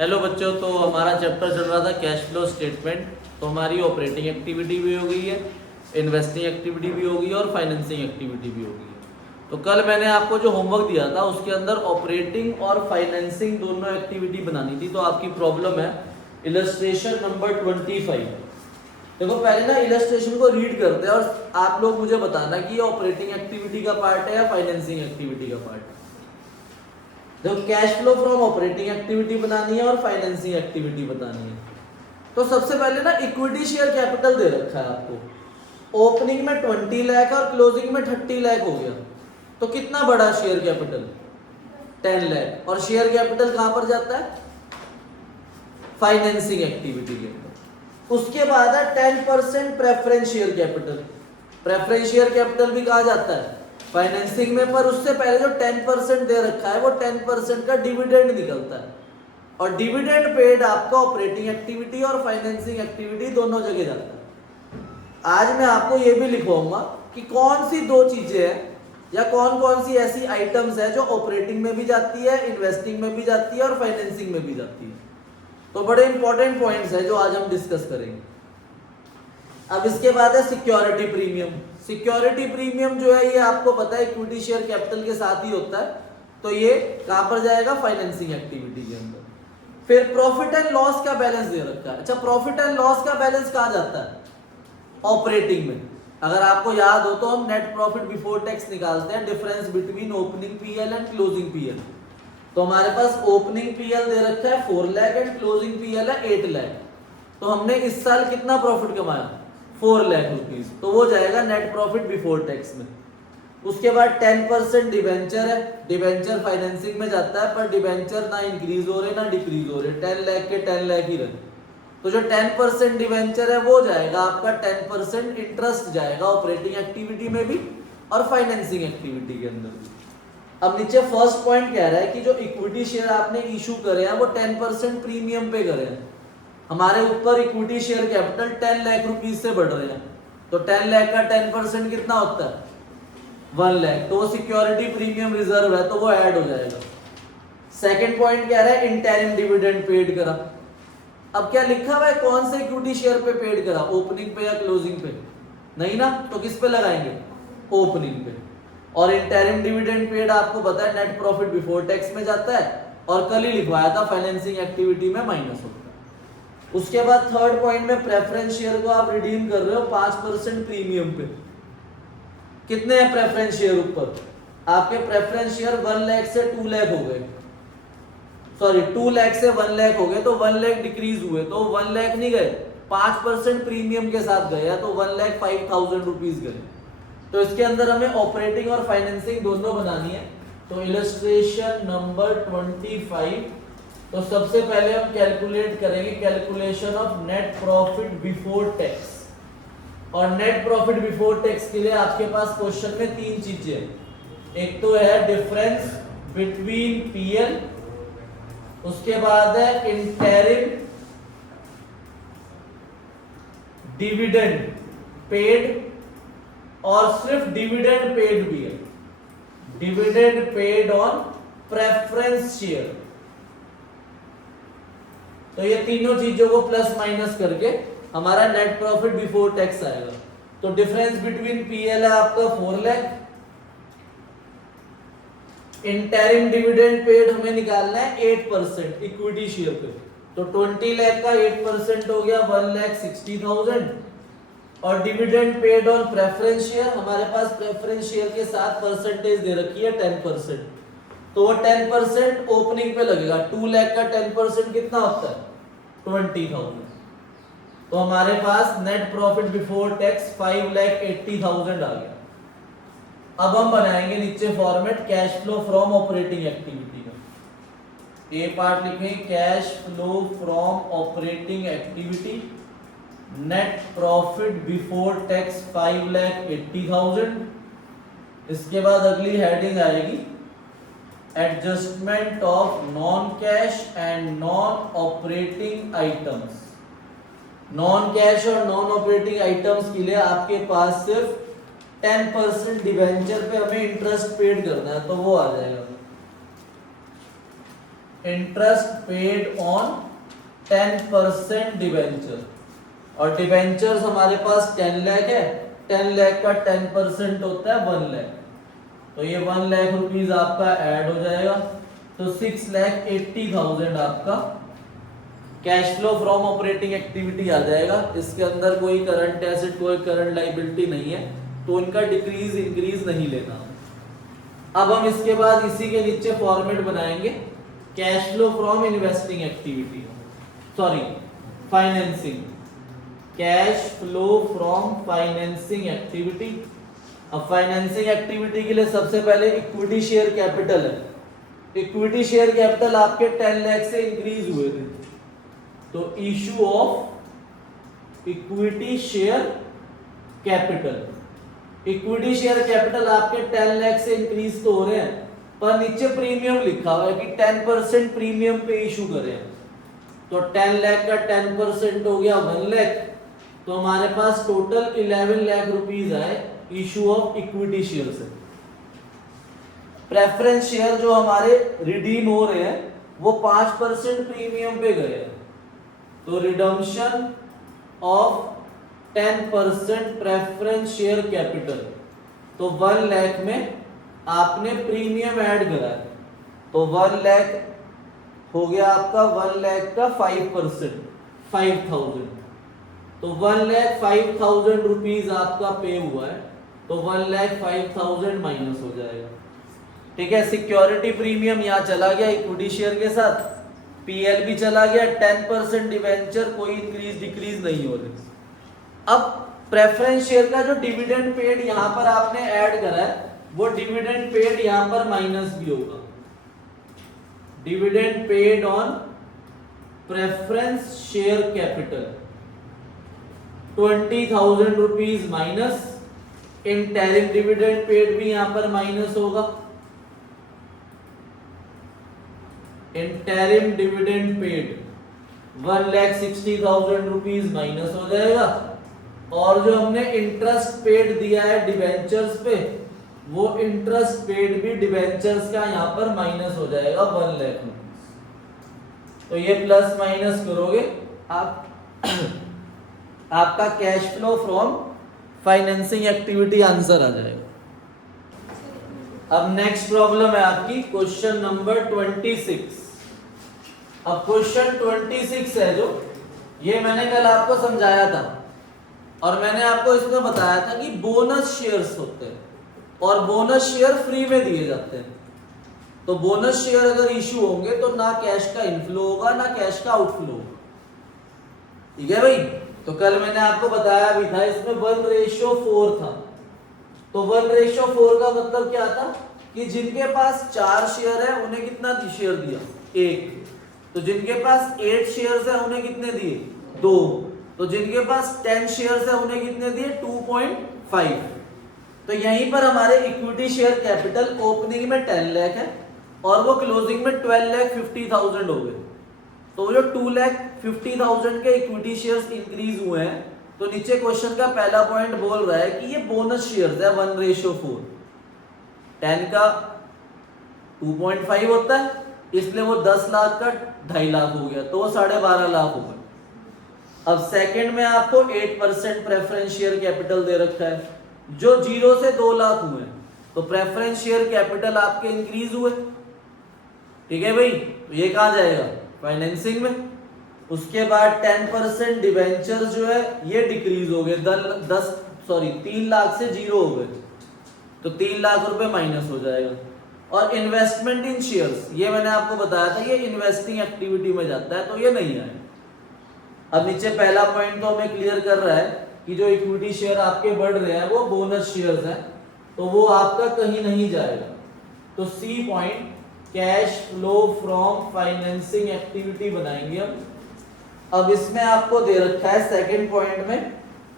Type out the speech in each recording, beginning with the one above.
Hello बच्चों, तो हमारा चैप्टर चल रहा था कैश फ्लो स्टेटमेंट। तो हमारी ऑपरेटिंग एक्टिविटी भी हो गई है, इन्वेस्टिंग एक्टिविटी भी हो गई है और फाइनेंसिंग एक्टिविटी भी हो गई है। तो कल मैंने आपको जो होमवर्क दिया था उसके अंदर ऑपरेटिंग और फाइनेंसिंग दोनों एक्टिविटी बनानी थी। तो आपकी प्रॉब्लम है इलस्ट्रेशन नंबर 25। देखो पहले ना इलस्ट्रेशन को रीड करते हैं और आप लोग मुझे बताना कि ये ऑपरेटिंग एक्टिविटी का पार्ट है या फाइनेंसिंग एक्टिविटी का पार्ट है। देखो cash flow from operating activity बनानी है और फाइनेंसिंग एक्टिविटी बतानी है। तो सबसे पहले ना इक्विटी शेयर कैपिटल दे रखा है आपको। ओपनिंग में 20 लाख और क्लोजिंग में 30 लाख हो गया। तो कितना बड़ा शेयर कैपिटल? 10 लाख। और शेयर कैपिटल कहां पर जाता है? फाइनेंसिंग एक्टिविटी के अंदर। उसके बाद है 10% preference share capital. Preference share capital भी कहा जाता है फाइनेंसिंग में, पर उससे पहले जो 10% दे रखा है वो 10% का डिविडेंड निकलता है। और डिविडेंड पेड आपका ऑपरेटिंग एक्टिविटी और फाइनेंसिंग एक्टिविटी दोनों जगह जाता है। आज मैं आपको ये भी लिखवाऊंगा कि कौन सी दो चीजें हैं या कौन कौन सी ऐसी आइटम्स है जो ऑपरेटिंग में भी जाती है, इन्वेस्टिंग में भी जाती है और फाइनेंसिंग में भी जाती है। तो बड़े इंपॉर्टेंट पॉइंट्स है जो आज हम डिस्कस करेंगे। अब इसके बाद है सिक्योरिटी प्रीमियम। सिक्योरिटी प्रीमियम जो है ये आपको पता है इक्विटी शेयर कैपिटल के साथ ही होता है। तो ये कहां पर जाएगा? फाइनेंसिंग एक्टिविटी के अंदर। फिर प्रॉफिट एंड लॉस का बैलेंस दे रखा है। अच्छा, प्रॉफिट एंड लॉस का बैलेंस कहां जाता है? ऑपरेटिंग में। अगर आपको याद हो तो हम नेट प्रॉफिट बिफोर टैक्स निकालते हैं, difference between opening PL and closing PL. तो हमारे पास ओपनिंग पीएल दे रखा है 4 लाख एंड क्लोजिंग पीएल है 8 लाख। तो हमने इस साल कितना प्रॉफिट कमाया? 4 लाख रुपीज। तो वो जाएगा नेट प्रॉफिट बिफोर टैक्स में। उसके बाद 10% डिवेंचर है। डिवेंचर फाइनेंसिंग में जाता है, पर डिवेंचर ना इंक्रीज हो रहे ना डिक्रीज हो रहे, 10 लाख के 10 लाख ही रहे। तो जो 10% डिवेंचर है वो जाएगा आपका, 10% इंटरेस्ट जाएगा ऑपरेटिंग एक्टिविटी में भी और फाइनेंसिंग एक्टिविटी के अंदर भी। अब नीचे फर्स्ट पॉइंट कह रहा है कि जो इक्विटी शेयर आपने इशू करे हैं वो 10% प्रीमियम पे करे हैं। हमारे ऊपर equity share capital 10 lakh rupees से बढ़ रहे हैं। तो 10 लाख का 10% कितना होता है? 1 लाख। तो वो सिक्योरिटी प्रीमियम रिजर्व है तो वो ऐड हो जाएगा। सेकंड पॉइंट कह रहा है इंटरिम डिविडेंड पेड करा। अब क्या लिखा हुआ है कौन से इक्विटी शेयर पे पेड करा? ओपनिंग पे या क्लोजिंग पे? नहीं ना, तो किस पे लगाएंगे? ओपनिंग पे। और इंटरिम डिविडेंड पेड आपको पता है नेट प्रॉफिट बिफोर टैक्स में जाता है, और कल ही लिखवाया था फाइनेंसिंग एक्टिविटी में माइनस होता है। उसके बाद थर्ड पॉइंट में प्रेफरेंस शेयर को आप रिडीम कर रहे हो 5% प्रीमियम पे। कितने हैं प्रेफरेंस शेयर ऊपर? आपके प्रेफरेंस शेयर 1 लाख से 2 लाख हो गए, सॉरी 2 लाख से 1 लाख हो गए, तो 1 लाख डिक्रीज हुए। तो 1 लाख नहीं गए, 5% प्रीमियम के साथ गए, तो 1,05,000 रुपीज गए। तो इसके अंदर हमें ऑपरेटिंग और फाइनेंसिंग दोनों बनानी है। तो इलस्ट्रेशन नंबर 25। तो सबसे पहले हम कैलकुलेट करेंगे calculation of net profit before tax. और नेट प्रॉफिट बिफोर टैक्स के लिए आपके पास क्वेश्चन में 3 चीजें हैं। एक तो है डिफरेंस बिटवीन पीएल, उसके बाद है इंटरिम डिविडेंड पेड, और सिर्फ डिविडेंड पेड भी है, dividend paid on preference share. तो ये तीनों चीजों को प्लस माइनस करके हमारा नेट प्रॉफिट बिफोर टैक्स आएगा। तो डिफरेंस बिटवीन पीएल है आपका 4 लाख, इंटरिम डिविडेंड पेड हमें निकालना है 8% इक्विटी शेयर पे। तो 20 लाख का 8% हो गया 1,60,000। और dividend paid on preference share, हमारे पास प्रेफरेंस शेयर के साथ परसेंटेज दे रखी है 10%। तो वो 10% ओपनिंग पे लगेगा। 2 लाख का 10% कितना होता है? 20,000। तो हमारे पास नेट प्रॉफिट बिफोर टैक्स 5,80,000 आ गया। अब हम बनाएंगे नीचे format cash flow from operating activity का। ए पार्ट लिखेंगे cash flow from operating activity, net profit before tax 5,80,000। इसके बाद अगली हेडिंग आएगी adjustment of non cash and non operating items. Non cash और नॉन ऑपरेटिंग आइटम्स के लिए आपके पास सिर्फ 10% डिवेंचर पे हमें इंटरेस्ट पेड करना है, तो वो आ जाएगा। इंटरेस्ट पेड ऑन 10% डिवेंचर, और डिवेंचर्स हमारे पास 10 लाख है, 10 लाख का 10% होता है 1 लाख, तो ये 1 लाख रुपीज आपका ऐड हो जाएगा, तो 6,80,000 आपका cash flow from operating activity आ जाएगा। इसके अंदर कोई करंट एसेट कोई करंट लाइबिलिटी नहीं है, तो इनका डिक्रीज इंक्रीज नहीं लेना। अब हम इसके बाद इसी के नीचे फॉर्मेट बनाएंगे cash flow from investing activity, sorry financing, cash flow from financing activity. अब फाइनेंसिंग एक्टिविटी के लिए सबसे पहले इक्विटी शेयर कैपिटल है, इक्विटी शेयर कैपिटल आपके 10 लाख से इंक्रीज हुए थे, तो issue of equity share capital, equity share capital आपके 10 लाख से इंक्रीज तो हो रहे हैं, पर नीचे प्रीमियम लिखा हुआ है कि 10% प्रीमियम पे इशू करें, तो 10 लाख का 10% हो गया 1 लाख, तो हमारे पास टोटल 11 लाख रुपीज आए इशू ऑफ इक्विटी शेयर से। प्रेफरेंस शेयर जो हमारे रिडीम हो रहे हैं वो 5% प्रीमियम पे गए हैं, तो redemption of 10% preference share capital, तो 1 लाख में आपने प्रीमियम ऐड करा है, तो 1 लाख हो गया आपका 1 लाख का 5%, 5,000, तो 1,05,000 रुपीज आपका पे हुआ है, तो 1,05,000 माइनस हो जाएगा। ठीक है, सिक्योरिटी प्रीमियम यहाँ चला गया इक्विटी शेयर के साथ, पीएल भी चला गया, 10% डिवेंचर कोई इंक्रीज डिक्रीज नहीं हो रही। अब प्रेफरेंस शेयर का जो डिविडेंड पेड यहाँ पर आपने ऐड करा है वो डिविडेंड पेड यहाँ पर माइनस भी होगा, dividend paid on preference share capital 20,000 rupees minus, interim dividend paid भी यहां पर माइनस होगा, interim dividend paid 1,60,000 rupees minus हो जाएगा, और जो हमने इंटरेस्ट पेड दिया है डिवेंचर्स पे वो इंटरेस्ट पेड भी डिवेंचर्स का यहां पर माइनस हो जाएगा 1 लाख रुपीज। तो ये प्लस माइनस करोगे आप आपका cash flow from financing activity answer आ जाएगा। अब नेक्स्ट प्रॉब्लम है आपकी क्वेश्चन नंबर 26। अब क्वेश्चन 26 है जो ये मैंने कल आपको समझाया था, और मैंने आपको इसमें बताया था कि बोनस शेयर्स होते हैं और बोनस शेयर फ्री में दिए जाते हैं, तो बोनस शेयर अगर इशू होंगे तो ना कैश का इनफ्लो होगा ना कैश का आउटफ्लो होगा। ठीक है भाई, तो कल मैंने आपको बताया भी था इसमें 1:4 था, तो 1:4 का मतलब क्या था कि जिनके पास 4 शेयर है उन्हें कितना शेयर दिया 1, तो जिनके पास 8 शेयर्स है उन्हें कितने दिए 2, तो जिनके पास 10 शेयर्स है उन्हें कितने दिए 2.5। तो यहीं पर हमारे इक्विटी शेयर कैपिटल ओपनिंग में 10 लाख है और वो क्लोजिंग में 12,50,000 हो गए, तो जो 2,50,000 के इक्विटी शेयर्स इंक्रीज हुए हैं, तो नीचे क्वेश्चन का पहला पॉइंट बोल रहा है कि ये बोनस शेयर्स है 1:4, 10 का 2.5 होता है, इसलिए वो 10 लाख का 2.5 लाख हो गया, तो वो 12.5 लाख हो गए। अब सेकंड में आपको 8% प्रेफरेंस शेयर कैपिटल दे रखा है जो 0 से 2 लाख हुए, तो प्रेफरेंस शेयर कैपिटल आपके इंक्रीज हुए। ठीक है भाई, तो ये कहां जाएगा फाइनेंसिंग में। उसके बाद 10% डिवेंचर जो है ये डिक्रीज हो गए 3 लाख से 0 हो गए, तो 3 लाख रुपए माइनस हो जाएगा। और इन्वेस्टमेंट इन शेयर्स ये मैंने आपको बताया था ये इन्वेस्टिंग एक्टिविटी में जाता है, तो ये नहीं आए। अब नीचे पहला पॉइंट तो हमें क्लियर कर रहा है कि जो इक्विटी शेयर आपके बढ़ रहे हैं वो बोनस शेयर्स हैं, तो वो आपका कहीं नहीं जाएगा। तो C point cash flow from financing activity बनाएंगे हम। अब इसमें आपको दे रखा है सेकंड पॉइंट में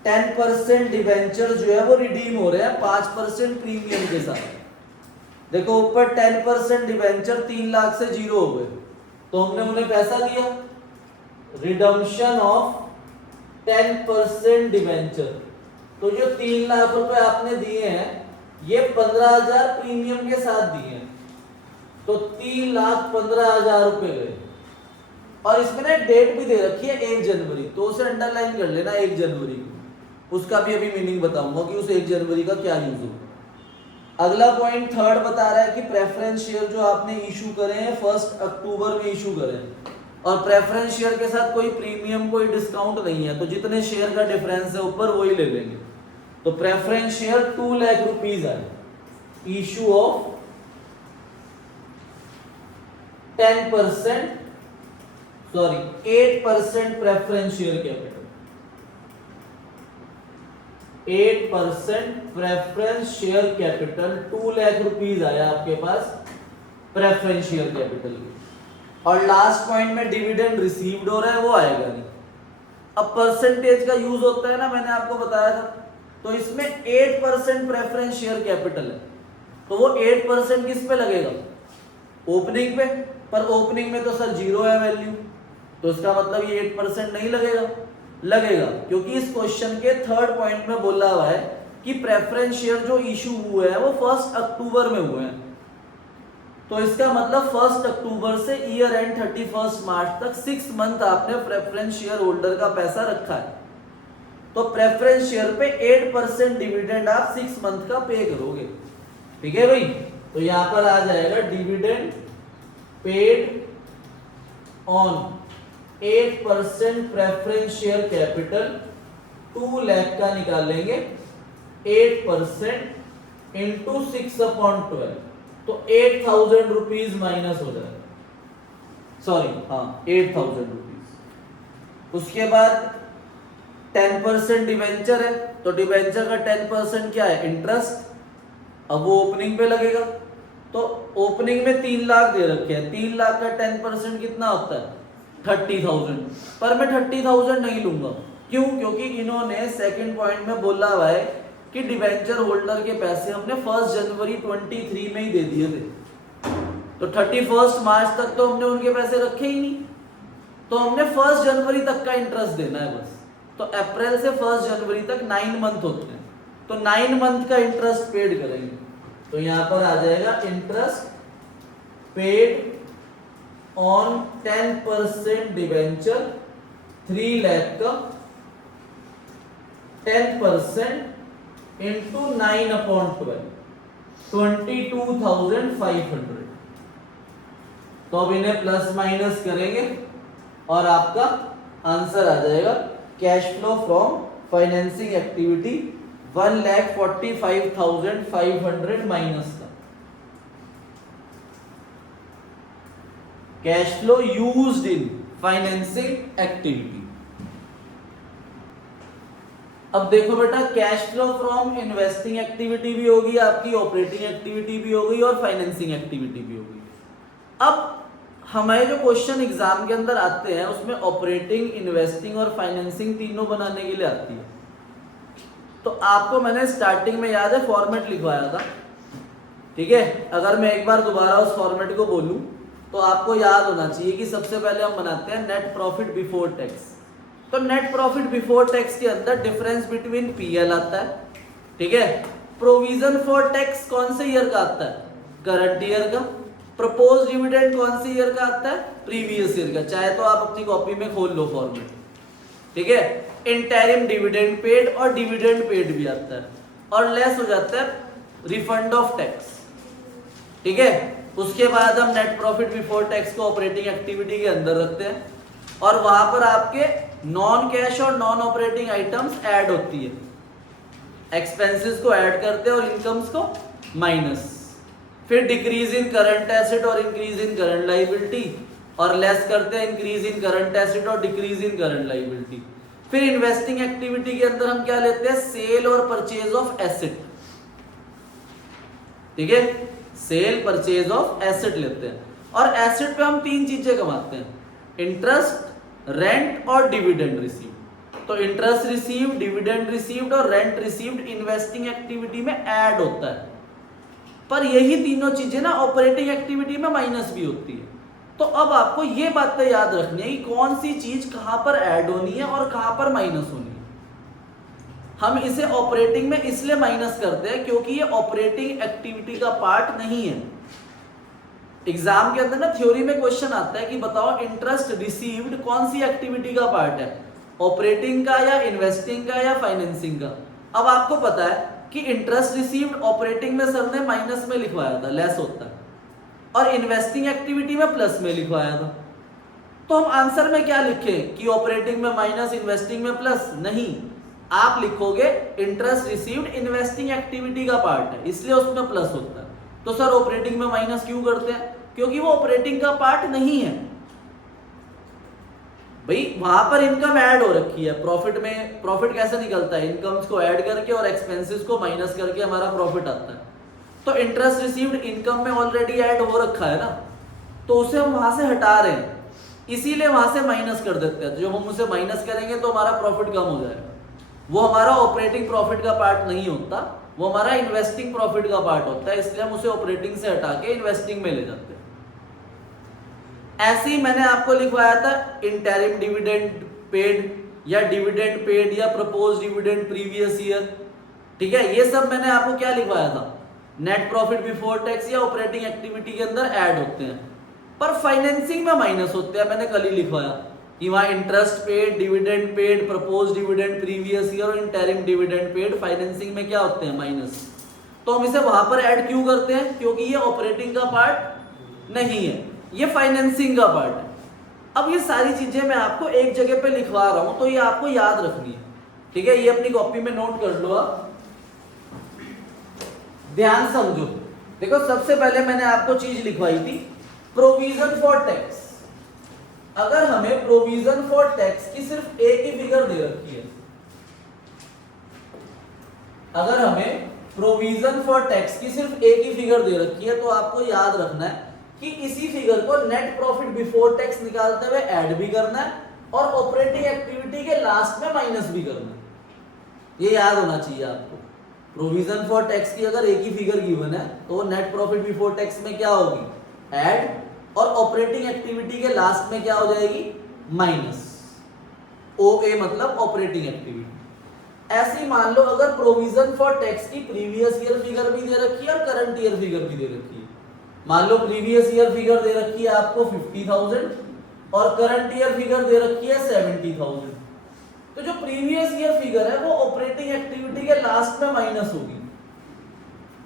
10% डिवेंचर जो है वो रिडीम हो रहे हैं 5% प्रीमियम के साथ। देखो ऊपर 10% डिवेंचर 3 लाख से 0 हो गए, तो हमने उन्हें पैसा दिया, रिडम्पशन ऑफ 10% डिवेंचर, तो जो 3 लाख रुपए आपने दिए हैं ये 15,000 प्रीमियम के साथ दिए हैं, तो 3,15,000 रुपए गए। और इसमें ना डेट भी दे रखी है 1 जनवरी, तो उसे अंडरलाइन कर लेना 1 जनवरी को। उसका भी अभी मीनिंग बताऊंगा कि उस 1 जनवरी का क्या यूज होगा। अगला पॉइंट थर्ड बता रहा है कि प्रेफरेंस शेयर जो आपने इशू करे हैं 1 अक्टूबर में इशू करे हैं, और प्रेफरेंस शेयर के साथ कोई प्रीमियम कोई डिस्काउंट नहीं है, तो जितने शेयर का डिफरेंस है ऊपर वही ले लेंगे। तो प्रेफरेंस शेयर 2 लाख रुपीज आए, issue of 10% sorry 8% preference share capital, 8% preference share capital 2 lakh rupees आया आपके पास प्रेफरेंस शेयर कैपिटल के। और लास्ट पॉइंट में डिविडेंड रिसीव्ड हो रहा है, वो आएगा नहीं। अब परसेंटेज का यूज होता है ना, मैंने आपको बताया था, तो इसमें 8% प्रेफरेंस शेयर कैपिटल है, तो वो 8% किस पे लगेगा? ओपनिंग पे। पर ओपनिंग में तो सर 0 है वैल्यू, तो इसका मतलब ये 8% नहीं लगेगा। लगेगा, क्योंकि इस क्वेश्चन के थर्ड पॉइंट में बोला हुआ है कि प्रेफरेंस शेयर जो इशू हुए हैं वो 1 अक्टूबर में हुए हैं, तो इसका मतलब 1 अक्टूबर से ईयर एंड 31 मार्च तक 6 मंथ आपने प्रेफरेंस शेयर होल्डर का पैसा रखा है, तो प्रेफरेंस शेयर पे 8% डिविडेंड आप 6 मंथ का पे करोगे। ठीक है भाई, तो यहां पर आ जाएगा dividend paid on 8% preference share capital 2 lakh का निकालेंगे, 8% इंटू 6/12, तो 8,000 रुपीज माइनस हो जाएगा, सॉरी हाँ 8,000 रुपीज। उसके बाद 10% डिवेंचर है, तो डिवेंचर का 10% क्या है? इंटरेस्ट। अब वो ओपनिंग पे लगेगा, तो ओपनिंग में 3 लाख दे रखे हैं, 3 लाख का 10% कितना होता है? 30,000। पर मैं 30,000 नहीं लूंगा, क्यों? क्योंकि इन्होंने सेकंड पॉइंट में बोला हुआ है कि डिवेंचर होल्डर के पैसे हमने 1 जनवरी 23 में ही दे दिए थे, तो 31 मार्च तक तो हमने उनके पैसे रखे ही नहीं, तो हमने 1 जनवरी तक का इंटरेस्ट देना है बस। तो अप्रैल से 1 जनवरी तक 9 मंथ होते हैं, तो 9 मंथ का इंटरेस्ट पेड करेंगे, तो यहां पर आ जाएगा interest paid on 10% debenture 3 lakh का 10% इंटू 9/12, 22,500। तो अब इन्हें प्लस माइनस करेंगे और आपका आंसर आ जाएगा cash flow from financing activity 1,45,500 minus का cash flow used in financing activity. अब देखो बेटा, cash flow from investing activity भी होगी आपकी, ऑपरेटिंग एक्टिविटी भी होगी और फाइनेंसिंग एक्टिविटी भी होगी। अब हमारे जो क्वेश्चन एग्जाम के अंदर आते हैं उसमें ऑपरेटिंग, इन्वेस्टिंग और फाइनेंसिंग तीनों बनाने के लिए आती है। तो आपको मैंने स्टार्टिंग में याद है फॉर्मेट लिखवाया था, ठीक है? अगर मैं एक बार दोबारा उस फॉर्मेट को बोलूं तो आपको याद होना चाहिए कि सबसे पहले हम बनाते हैं नेट प्रॉफिट बिफोर टैक्स। तो नेट प्रॉफिट बिफोर टैक्स के अंदर डिफरेंस बिटवीन पीएल आता है, ठीक है? प्रोविजन फॉर टैक्स कौन से ईयर का आता है? करंट ईयर का। प्रपोज डिविडेंड कौन से ईयर का आता है? प्रीवियस ईयर का। चाहे तो आप अपनी कॉपी में खोल लो फॉर्मेट, ठीक है? इंटरिम डिविडेंड पेड और डिविडेंड पेड भी आता है, और लेस हो जाता है रिफंड ऑफ टैक्स, ठीक है? उसके बाद हम नेट प्रॉफिट बिफोर टैक्स को ऑपरेटिंग एक्टिविटी के अंदर रखते हैं, और वहां पर आपके नॉन कैश और नॉन ऑपरेटिंग आइटम्स ऐड होती है, एक्सपेंसेस को ऐड करते हैं और इनकम्स को माइनस। फिर डिक्रीज इन करंट एसेट और इंक्रीज इन करंट लायबिलिटी, और लेस करते हैं इंक्रीज इन करंट एसेट और डिक्रीज इन करंट लायबिलिटी। फिर इन्वेस्टिंग एक्टिविटी के अंदर हम क्या लेते हैं? सेल और परचेज ऑफ एसेट, ठीक है? सेल परचेज ऑफ एसेट लेते हैं, और एसेट पे हम 3 चीजें कमाते हैं, इंटरेस्ट, रेंट और डिविडेंड रिसीव्ड। तो इंटरेस्ट रिसीव्ड, डिविडेंड रिसीव्ड और रेंट रिसीव्ड इन्वेस्टिंग एक्टिविटी में ऐड होता है, पर यही तीनों चीजें ना ऑपरेटिंग एक्टिविटी में माइनस भी होती है। तो अब आपको ये बातें याद रखनी है कि कौन सी चीज कहां पर ऐड होनी है और कहां पर माइनस होनी है। हम इसे ऑपरेटिंग में इसलिए माइनस करते हैं क्योंकि ये ऑपरेटिंग एक्टिविटी का पार्ट नहीं है, एग्जाम के अंदर ना थ्योरी में क्वेश्चन आता है कि बताओ इंटरेस्ट रिसीव्ड कौन सी एक्टिविटी का पार्ट है, ऑपरेटिंग का या इन्वेस्टिंग का या फाइनेंसिंग का। अब आपको पता है कि इंटरेस्ट रिसीव्ड ऑपरेटिंग में सर ने माइनस में लिखवाया था, लेस होता है, और इन्वेस्टिंग एक्टिविटी में प्लस में लिखवाया था। तो हम आंसर में क्या लिखें कि ऑपरेटिंग में माइनस, इन्वेस्टिंग में प्लस? नहीं, आप लिखोगे इंटरेस्ट रिसीव्ड इन्वेस्टिंग एक्टिविटी का पार्ट है, इसलिए उसमें प्लस होता है। तो सर ऑपरेटिंग में माइनस क्यों करते हैं? क्योंकि वो ऑपरेटिंग का पार्ट नहीं है भाई, वहां पर इनकम ऐड हो रखी है। प्रॉफिट में प्रॉफिट कैसे निकलता है? इनकम्स को ऐड करके और एक्सपेंसेस को माइनस करके हमारा प्रॉफिट आता है। तो इंटरेस्ट रिसीव्ड इनकम में ऑलरेडी ऐड हो रखा है ना, तो उसे हम वहां से हटा रहे हैं, इसीलिए वहां से माइनस कर देते हैं। तो जब हम उसे माइनस करेंगे तो हमारा प्रॉफिट कम हो जाएगा। वो हमारा ऑपरेटिंग प्रॉफिट का पार्ट नहीं होता, वो हमारा इन्वेस्टिंग प्रॉफिट का पार्ट होता है, इसलिए हम उसे ऑपरेटिंग से हटा के इन्वेस्टिंग में ले जाते हैं। ऐसे ही मैंने आपको लिखवाया था इंटरिम डिविडेंड पेड या डिविडेंड पेड या प्रपोज डिविडेंड प्रीवियस ईयर, ठीक है, ये सब मैंने आपको क्या लिखवाया था, नेट प्रॉफिट बिफोर टैक्स या ऑपरेटिंग एक्टिविटी के अंदर ऐड होते हैं, पर फाइनेंसिंग में माइनस होते हैं। मैंने कल ही लिखवाया कि वहां interest paid, dividend paid, propose dividend previous year और इंटरिम डिविडेंड पेड फाइनेंसिंग में क्या होते हैं, माइनस। तो हम इसे वहां पर ऐड क्यों करते हैं? क्योंकि ये ऑपरेटिंग का पार्ट नहीं है, ये फाइनेंसिंग का पार्ट है। अब ये सारी चीजें मैं आपको एक जगह पे लिखवा रहा हूं, तो ये आपको याद रखनी है, ठीक है। ये अपनी कॉपी में नोट कर लो आप, ध्यान समझो। देखो सबसे पहले मैंने आपको चीज लिखवाई थी प्रोविजन फॉर टैक्स। अगर हमें प्रोविजन फॉर टैक्स की सिर्फ एक ही फिगर दे रखी है, अगर हमें प्रोविजन फॉर टैक्स की सिर्फ एक ही फिगर दे रखी है, तो आपको याद रखना है कि इसी फिगर को नेट प्रॉफिट बिफोर टैक्स निकालते हुए ऐड भी करना है और ऑपरेटिंग एक्टिविटी के लास्ट में माइनस भी करना है। ये याद होना चाहिए आपको। प्रोविजन फॉर टैक्स की अगर एक ही फिगर गिवन है, तो नेट प्रॉफिट बिफोर टैक्स में क्या होगी, ऐड, और ऑपरेटिंग एक्टिविटी के लास्ट में क्या हो जाएगी, माइनस। OA मतलब ऑपरेटिंग एक्टिविटी। ऐसे ही मान लो अगर प्रोविजन फॉर टैक्स की प्रीवियस ईयर फिगर भी दे रखी है और करंट ईयर फिगर भी दे रखी है। मान लो प्रीवियस ईयर फिगर दे रखी है आपको 50,000 और करंट ईयर फिगर दे रखी है 70,000। तो जो प्रीवियस ईयर फिगर है वो ऑपरेटिंग एक्टिविटी के लास्ट में माइनस होगी,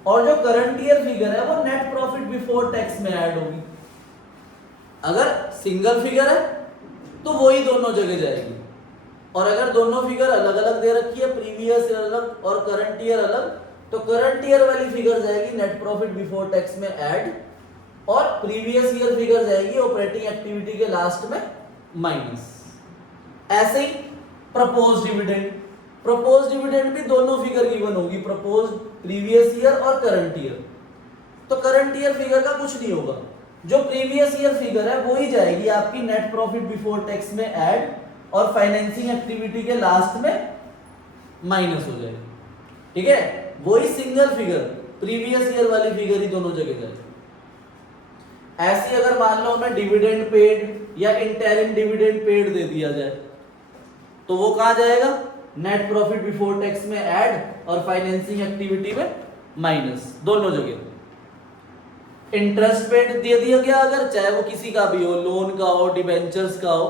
और जो करंट ईयर फिगर है वो नेट प्रॉफिट बिफोर टैक्स में ऐड होगी। अगर सिंगल फिगर है तो वही दोनों जगह जाएगी, और अगर दोनों फिगर अलग अलग दे रखी है, प्रीवियस ईयर अलग और करंट ईयर अलग, तो करंट ईयर वाली फिगर जाएगी नेट प्रॉफिट बिफोर टैक्स में ऐड, और प्रीवियस ईयर फिगर जाएगी ऑपरेटिंग एक्टिविटी के लास्ट में माइनस। ऐसे ही प्रपोज डिविडेंड, प्रपोज डिविडेंड भी दोनों फिगर गिवन होगी, प्रपोज प्रीवियस ईयर और करंट ईयर। तो करंट ईयर फिगर का कुछ नहीं होगा, जो प्रीवियस ईयर फिगर है वो ही जाएगी आपकी नेट प्रॉफिट बिफोर टैक्स में ऐड, और फाइनेंसिंग एक्टिविटी के लास्ट में माइनस हो जाएगी, ठीक है। वही सिंगल फिगर प्रीवियस ईयर वाली फिगर ही दोनों जगह जाएगी। ऐसे अगर मान लो हमें डिविडेंड पेड या इंटरिम डिविडेंड पेड दे दिया जाए, तो वो कहां जाएगा, नेट प्रॉफिट बिफोर टैक्स में ऐड और फाइनेंसिंग एक्टिविटी में माइनस, दोनों जगह। इंटरेस्ट पेड दे दिया गया अगर, चाहे वो किसी का भी हो, लोन का हो, डिबेंचर्स का हो,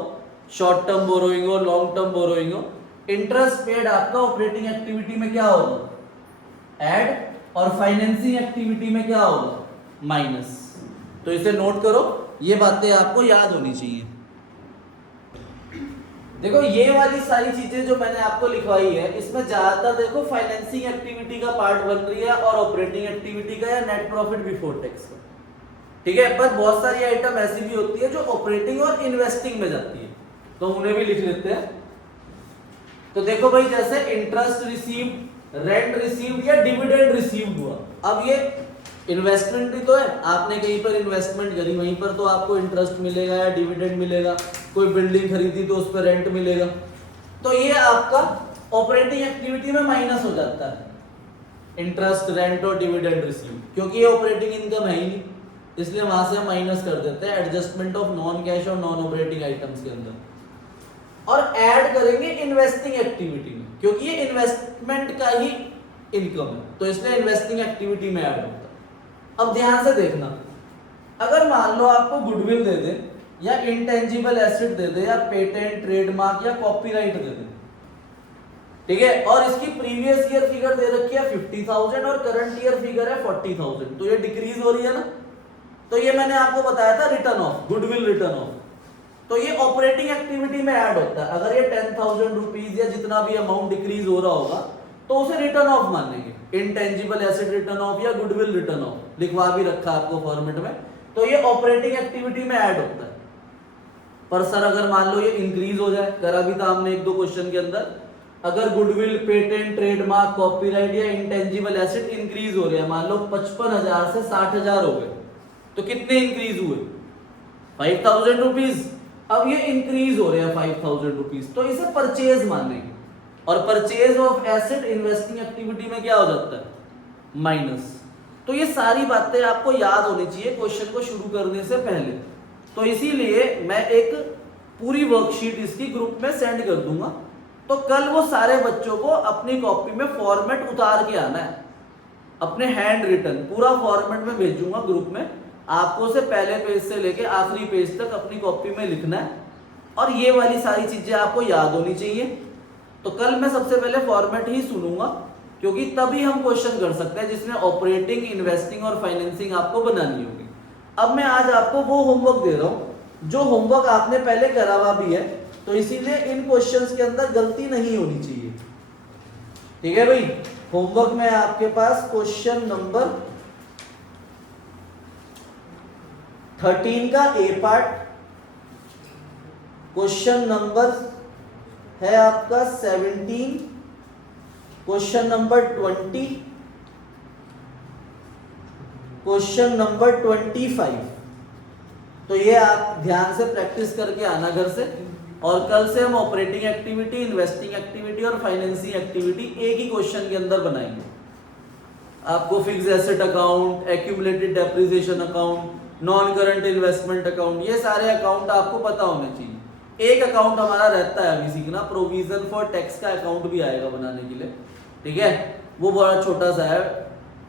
शॉर्ट टर्म बोरोइंग हो, लॉन्ग टर्म बोरोइंग हो, इंटरेस्ट पेड आपका ऑपरेटिंग एक्टिविटी में क्या होगा, ऐड, और फाइनेंसिंग एक्टिविटी में क्या होगा, माइनस। तो इसे नोट करो, ये बातें आपको याद होनी चाहिए। देखो ये वाली सारी चीजें जो मैंने आपको लिखवाई है, इसमें ज्यादातर देखो फाइनेंसिंग एक्टिविटी का पार्ट बन रही है और ऑपरेटिंग एक्टिविटी का या नेट प्रॉफिट बिफोर टैक्स का, ठीक है। पर बहुत सारी आइटम ऐसी भी होती है जो ऑपरेटिंग और इन्वेस्टिंग में जाती है, तो उन्हें भी लिख लेते हैं। तो देखो भाई, जैसे इंटरेस्ट रिसीव्ड, रेंट रिसीव्ड या डिविडेंड रिसीव्ड हुआ, अब ये इन्वेस्टमेंट भी तो है, आपने कहीं पर इन्वेस्टमेंट करी, वहीं पर तो आपको इंटरेस्ट मिलेगा या डिविडेंड मिलेगा। कोई बिल्डिंग खरीदी तो उस पर रेंट मिलेगा, तो ये आपका ऑपरेटिंग एक्टिविटी में माइनस हो जाता है, इंटरेस्ट, रेंट और डिविडेंड रिसीव, क्योंकि ये ऑपरेटिंग इनकम है ही नहीं, इसलिए वहां से हम माइनस कर देते हैं एडजस्टमेंट ऑफ नॉन कैश और नॉन ऑपरेटिंग आइटम्स के अंदर, और ऐड करेंगे इन्वेस्टिंग एक्टिविटी में, क्योंकि ये इन्वेस्टमेंट का ही इनकम है, तो इसलिए इन्वेस्टिंग एक्टिविटी में ऐड होता है। अब ध्यान से देखना, अगर मान लो आपको गुडविल दे दे या इंटेंजिबल एसेट दे दे या पेटेंट, ट्रेडमार्क या कॉपीराइट दे दे, ठीक है, और इसकी प्रीवियस ईयर फिगर दे रखी है 50,000 और करंट ईयर फिगर है 40,000, तो ये डिक्रीज हो रही है ना। तो ये मैंने आपको बताया था return of, goodwill return of, तो ये ऑपरेटिंग एक्टिविटी में ऐड होता है। अगर ये 10,000 रुपीज या जितना भी अमाउंट डिक्रीज हो रहा होगा तो उसे रिटर्न ऑफ मानेंगे, इंटेंजिबल एसेट रिटर्न ऑफ या गुडविल रिटर्न ऑफ, लिखवा भी रखा है आपको फॉर्मेट में। तो ये ऑपरेटिंग एक्टिविटी में ऐड होता है। पर सर अगर मान लो ये इंक्रीज हो जाए, करा भी था हमने एक दो क्वेश्चन के अंदर, अगर गुडविल, पेटेंट, ट्रेडमार्क, कॉपीराइट या इंटेंजिबल एसेट इंक्रीज हो रहे हैं, मान लो 55,000 से 60,000 हो गए, तो कितने इंक्रीज हुए? 5,000 रुपीज। अब ये इंक्रीज हो रहे हैं 5,000 रुपीज, तो इसे परचेज मानेंगे, और purchase of asset investing activity में क्या हो जाता है? माइनस। तो ये सारी बातें आपको याद होनी चाहिए क्वेश्चन को शुरू करने से पहले। तो इसीलिए मैं एक पूरी वर्कशीट इसकी ग्रुप में सेंड कर दूंगा, तो कल वो सारे बच्चों को अपनी कॉपी में फॉर्मेट उतार के आना है, अपने हैंड रिटन पूरा फॉर्मेट में भेजूंगा ग्रुप में, आपको से पहले पेज से लेके आखिरी पेज तक अपनी कॉपी में लिखना है, और ये वाली सारी चीजें आपको याद होनी चाहिए। तो कल मैं सबसे पहले फॉर्मेट ही सुनूंगा, क्योंकि तभी हम क्वेश्चन कर सकते हैं जिसमें ऑपरेटिंग, इन्वेस्टिंग और फाइनेंसिंग आपको बनानी होगी। अब मैं आज आपको वो होमवर्क दे रहा हूं जो होमवर्क आपने पहले करा हुआ भी है, तो इसीलिए इन क्वेश्चंस के अंदर गलती नहीं होनी चाहिए, ठीक है भाई। होमवर्क में आपके पास क्वेश्चन नंबर 13 का ए पार्ट, क्वेश्चन नंबर है आपका 17, क्वेश्चन नंबर 20, क्वेश्चन नंबर 25। तो ये आप ध्यान से प्रैक्टिस करके आना घर से, और कल से हम ऑपरेटिंग एक्टिविटी, इन्वेस्टिंग एक्टिविटी और फाइनेंसिंग एक्टिविटी एक ही क्वेश्चन के अंदर बनाएंगे। आपको fix asset account, accumulated depreciation account, non current investment account, ये सारे अकाउंट आपको पता होने चाहिए। एक अकाउंट हमारा रहता है अभी सीखना, प्रोविजन फॉर टैक्स का अकाउंट भी आएगा बनाने के लिए, ठीक है, वो बड़ा छोटा सा है,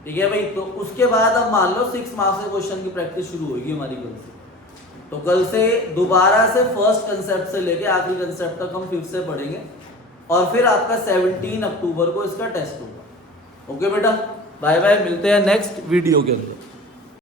ठीक है भाई। तो उसके बाद अब मान लो 6 मार्क्स के क्वेश्चन की प्रैक्टिस शुरू होगी हमारी कल से। तो कल से दोबारा से फर्स्ट कंसेप्ट से लेके आखिरी कंसेप्ट तक हम फिर से पढ़ेंगे, और फिर आपका 17 अक्टूबर को इसका टेस्ट होगा। ओके बेटा, बाय बाय, मिलते हैं नेक्स्ट वीडियो के अंदर।